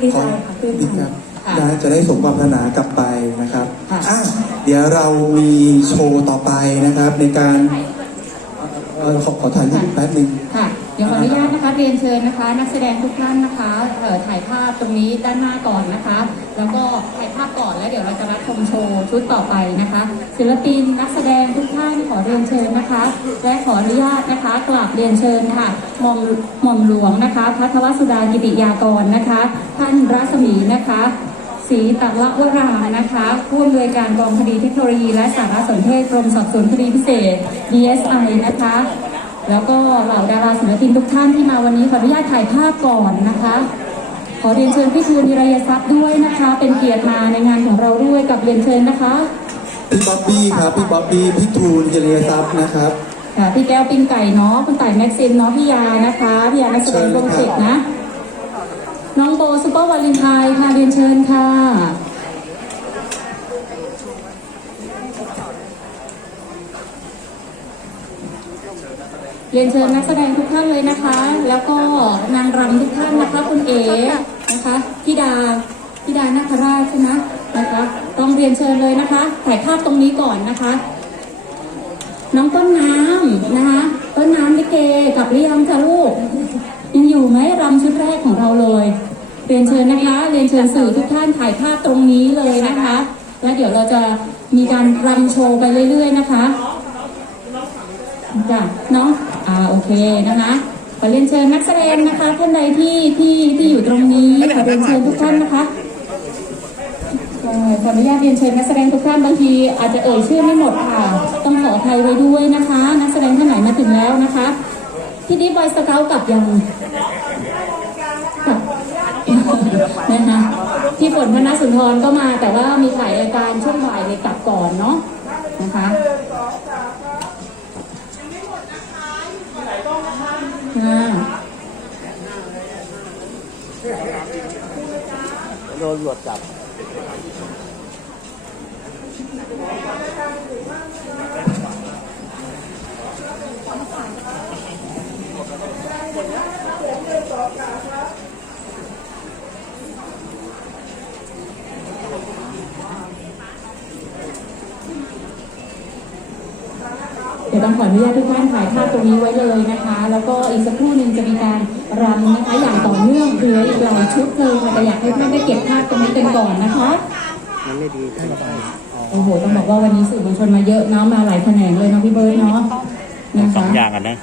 ดีใจค่ะตื่นดีเต้นครับค่ะ นะจะได้สมความปรารถนากลับไปนะครับค่ะ อะเดี๋ยวเรามีโชว์ต่อไปนะครับ ในการเอ่อขอขอถ่ายรูปแป๊บหนึงค่ะเดี๋ยวขออนุญาตนะคะเรียนเชิญนะคะ นักแสดงทุกท่านนะคะเอ่อถ่ายภาพ ตรงนี้ด้านหน้าก่อนนะคะ แล้วก็ถ่ายภาพก่อนแล้วเดี๋ยวเราจะรับชมโชว์ชุดต่อไปนะคะ ศิลปินนักแสดงทุกท่านขอเรียนเชิญนะคะ และขออนุญาตนะคะกราบเรียนเชิญค่ะหม่อมหม่อมหลวงนะคะพัทวสุดากิติยากรนะคะ ท่านรัศมีนะคะศรีตะละวรานะคะผู้อำนวยการกองคดีเทคโนโลยี และสารสนเทศกรมสอบสวนคดีพิเศษ DSI นะคะ แล้วก็เหล่าดาราศิลปินทุกท่านที่มาวันนี้ขออนุญาตถ่ายภาพก่อนนะคะ ขอเรียนเชิญพี่ทูลนิรยทรัพย์ด้วยนะคะ เป็นเกียรติมาในงานของเราด้วยกับเรียนเชิญนะคะพี่บ๊อบบี้ครับพี่บ๊อบบี้พี่ทูลเจริญทรัพย์นะครับค่ะพี่แก้วปิ้งไก่เนาะคุณต่ายแม็กซิมเนาะพี่ยานะคะพี่ยานักแสดงโปรเจกต์นะ น้องโบซุปเปอร์วาเลนไทน์ค่ะเรียนเชิญค่ะเรียนเชิญนักแสดงทุกท่านเลยนะคะ แล้วก็นางรำทุกท่านนะคะคุณเอ๋ นะคะพี่ดาพี่ดานาคราชใช่ไหมนะคะ ต้องเรียนเชิญเลยนะคะ ถ่ายภาพตรงนี้ก่อนนะคะ น้องต้นน้ำนะคะ ต้นน้ำลิเกกับหรือยังคะลูก ยังอยู่ไหมรำชุดแรกของเราเลย เรียนเชิญนะคะ เรียนเชิญสื่อทุกท่านถ่ายภาพตรงนี้เลยนะคะ แล้วเดี๋ยวเราจะมีการรำโชว์ไปเรื่อย ๆ นะคะจ้ะเนาะอ่าโอเคนะคะ อเรียนเชิญนักแสดงนะคะท่านใดที่ที่ที่อยู่ตรงนี้ขอเรียนเชิญทุกท่านนะคะขออนุญาตเรียนเชิญนักแสดงทุกท่านบางที อาจจะเอ่ยชื่อไม่หมดค่ะ ต้องขออภัยไว้ด้วยนะคะ นักแสดงท่านไหนมาถึงแล้วนะคะพี่ดิบอยสเกลกลับยังนะคะพี่ฝนพนัสุนทรก็มาแต่ว่ามีถ่ายรายการช่วงบ่ายเลยกลับก่อนเนาะนะคะ โดนตำรวจจับ ต้องขออนุญาตทุกท่านถ่ายภาพตรงนี้ไว้เลยนะคะ แล้วก็อีกสักครู่หนึ่งจะมีการรำนะคะอย่างต่อเนื่องเหลืออีกหลายชุดเลยค่ะแต่อยากให้ท่านได้เก็บภาพตรงนี้กันก่อนนะคะมันไม่ดีใช่ไหมโอ้โหต้องบอกว่าวันนี้สื่อมวลชนมาเยอะเนาะมาหลายแขนงเลยเนาะพี่เบิร์ดเนาะนะสอคะงอย่างกันนะ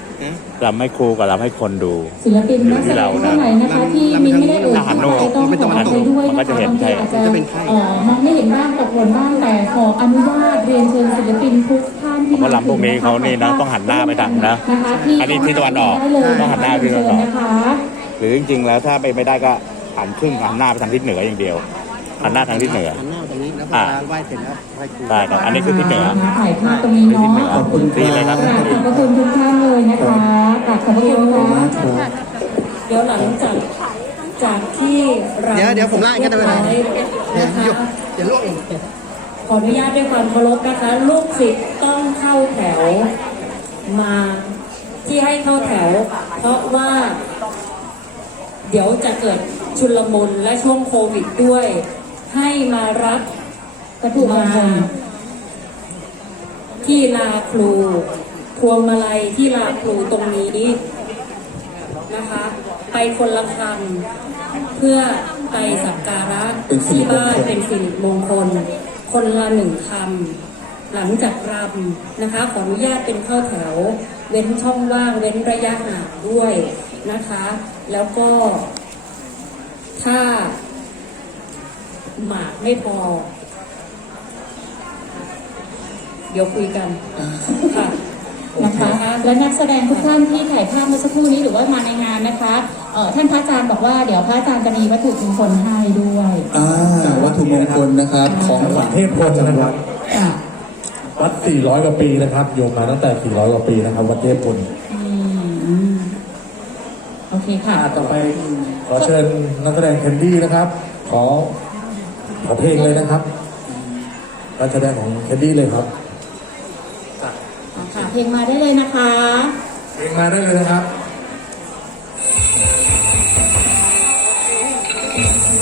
รำให้ครูกับรำให้คนดูศิลปินนักแสดงท่านไหนนะคะที่มินไม่ได้เอ่ยชื่อไปต้องขออภัยด้วยนะคะบางทีอาจจะเอ่อมองไม่เห็นบ้างตกหล่นบ้างแต่ขออนุญาตเรียนเชิญศิลปินทุก ท่านที่เพราะว่าลำพวกนี้เขานี่นะต้องหันหน้าไปทางนะนะคะที่อันนี้ที่ตะวันออกได้เลยต้องหันหน้าไปทางตะวันออกนะคะหรือจริงๆแล้วถ้าไปไม่ได้ก็หันครึ่งหันหน้าไปทางทิศเหนืออย่างเดียวหันหน้าทางทิศเหนือหันหน้าตรงนี้แล้วเวอ่าลาไหว้เสร็จแล้วไหว้ครูได้ครับอันนี้คือทิศเหนือถ่ายภาพตรงนี้ทิศเนาะเหนือขอบคุณครับดีเลยครับกราบขอบพระคุณทุกท่านเลยนะคะกราบขอบพระคุณค่ะเดี๋ยวหลังจากจากที่เราเดี๋ยวเดี๋ยวผมไล่ก็ได้ไม่เป็นไรเรียบร้อยนะคะเดี๋ยวลูกเอง ขออนุญาตด้วยความเคารพนะคะ ลูกศิษย์ต้องเข้าแถวมาที่ให้เข้าแถว เพราะว่า เดี๋ยวจะเกิดชุลมุนและช่วงโควิดด้วย ให้มารับกระถูมาที่ลาครูพวงมาลัยที่ลาครูตรงนี้นะคะ ไปคนละคำเพื่อไปสักการะเป็นสิริที่มงคลบ้านเป็นสิริมงคล คนละหนึ่งคำ หลังจากรำนะคะ ขออนุญาตเป็นเข้าแถว เว้นช่องว่าง เว้นระยะห่างด้วยนะคะ แล้วก็ ถ้า หมากไม่พอ เดี๋ยวคุยกันค่ะนะคะและนักแสดงทุกท่านที่ถ่ายภาพเมื่อสักครู่นี้หรือว่ามาในงานนะคะเอ่อท่านพระอาจารย์บอกว่าเดี๋ยวพระอาจารย์จะมีวัตถุมงคลให้ด้วยอ่าวัต ถุมงคลนะครับ ของขวัญเทพพรหมนะครับค่ะวัด 400 กว่าปีนะครับ โยมมาตั้งแต่ 400 กว่าปีนะครับ วัดเทพพลอืมโอเคค่ะ อ่าต่อไปขอเชิญนักแสดงแคนดี้นะครับ ขอขอเพลงเลยนะครับการแสดงของแคนดี้เลยครับค่ะเพลงมาได้เลยนะคะ เพลงมาได้เลยนะครับ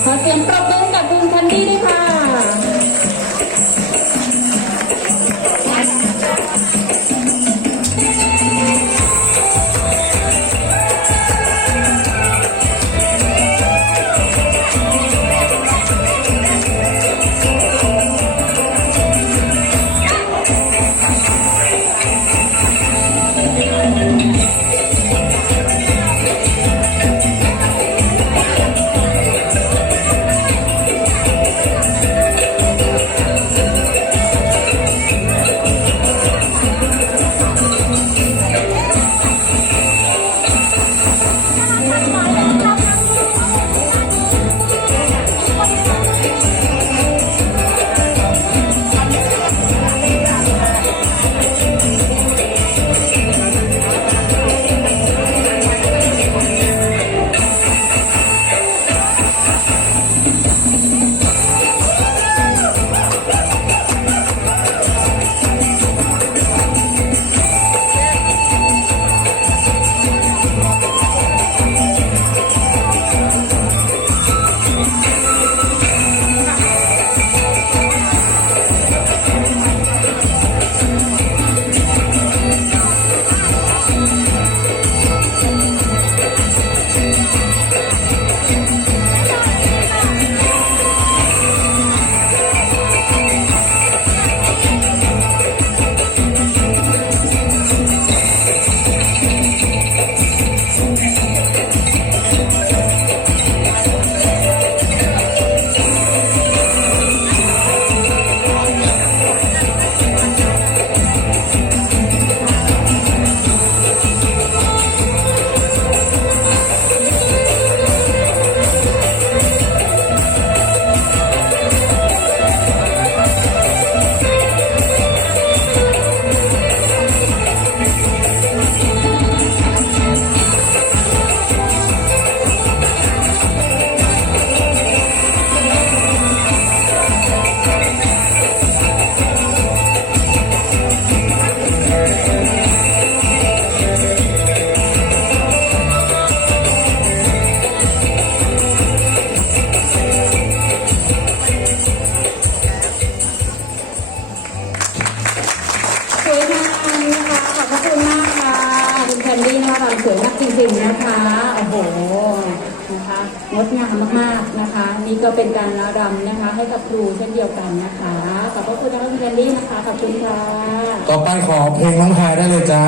คขอเสียงปรบมือ งดงามมากๆนะคะ นี่ก็เป็นการระดำนะคะ ให้กับครูเช่นเดียวกันนะคะ ขอบพระคุณนะคะคุณแคนดี้นะคะขอบคุณค่ะ ต่อไปขอเพลงน้องแพรได้เลยจ้า